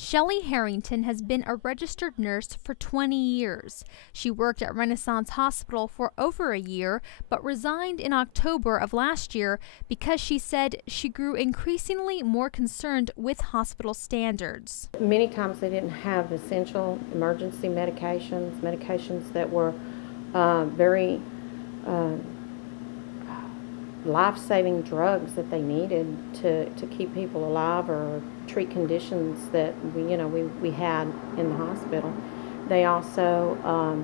Shelley Harrington has been a registered nurse for 20 years. She worked at Renaissance Hospital for over a year, but resigned in October of last year because she said she grew increasingly more concerned with hospital standards. Many times they didn't have essential emergency medications that were very life-saving drugs that they needed to keep people alive or treat conditions that we had in the hospital. They also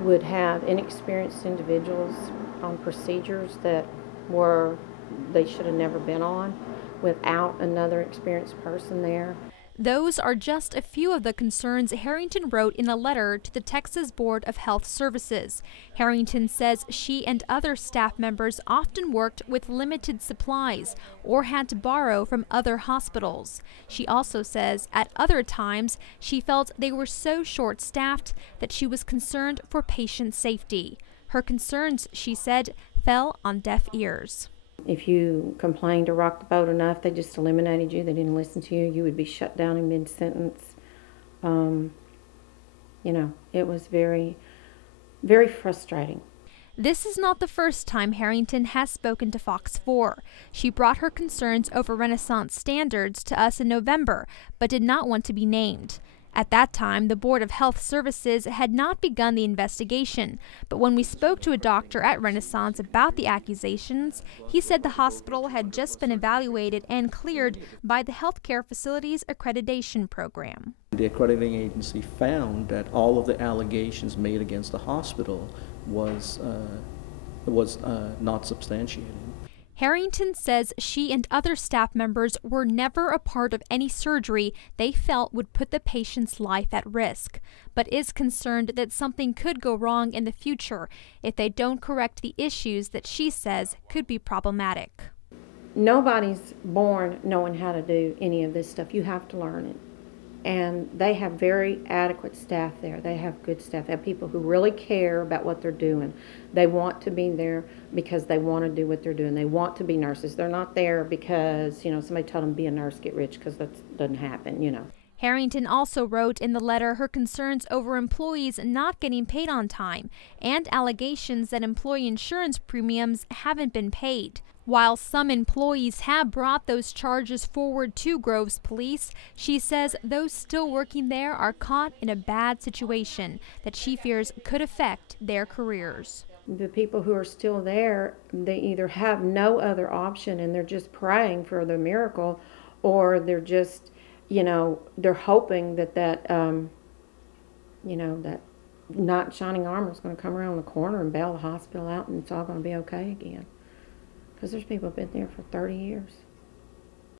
would have inexperienced individuals on procedures that they should have never been on without another experienced person there. Those are just a few of the concerns Harrington wrote in a letter to the Texas Board of Health Services. Harrington says she and other staff members often worked with limited supplies or had to borrow from other hospitals. She also says at other times she felt they were so short-staffed that she was concerned for patient safety. Her concerns, she said, fell on deaf ears. If you complained or rocked the boat enough, they just eliminated you. They didn't listen to you. You would be shut down in mid-sentence. It was very, very frustrating. This is not the first time Harrington has spoken to Fox 4. She brought her concerns over Renaissance standards to us in November, but did not want to be named. At that time, the Board of Health Services had not begun the investigation, but when we spoke to a doctor at Renaissance about the accusations, he said the hospital had just been evaluated and cleared by the Healthcare Facilities Accreditation Program. The accrediting agency found that all of the allegations made against the hospital was not substantiated. Harrington says she and other staff members were never a part of any surgery they felt would put the patient's life at risk, but is concerned that something could go wrong in the future if they don't correct the issues that she says could be problematic. Nobody's born knowing how to do any of this stuff. You have to learn it. And they have very adequate staff there. They have good staff. They have people who really care about what they're doing. They want to be there because they want to do what they're doing. They want to be nurses. They're not there because, somebody told them be a nurse, get rich, because that doesn't happen, Harrington also wrote in the letter her concerns over employees not getting paid on time and allegations that employee insurance premiums haven't been paid. While some employees have brought those charges forward to Groves Police, she says those still working there are caught in a bad situation that she fears could affect their careers. The people who are still there, they either have no other option and they're just praying for the miracle, or they're just, they're hoping that that knight in shining armor is going to come around the corner and bail the hospital out and it's all going to be okay again. Because there's people who've been there for 30 years.